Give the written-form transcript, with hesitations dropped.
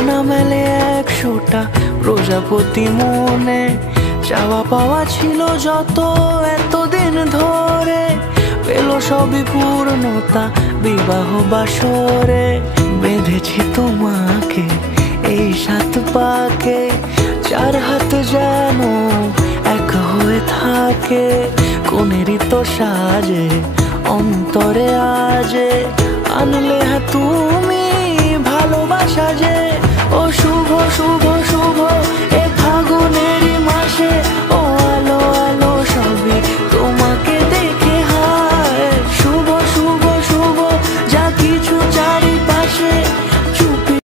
আনা মেলে 100টা প্রজাপতি মনে, চাওয়া পাওয়া ছিল যত এতদিন ধরে, পেল সবই পূর্ণতা বিবাহ বাসরে। বেঁধেছি তোমাকে এই 7 পাকে, 4 হাত যেন এক হয়ে থাকে। কোনেরই তো সাজে অন্তরে আজে, আনলে তুমি ভালোবাসা যে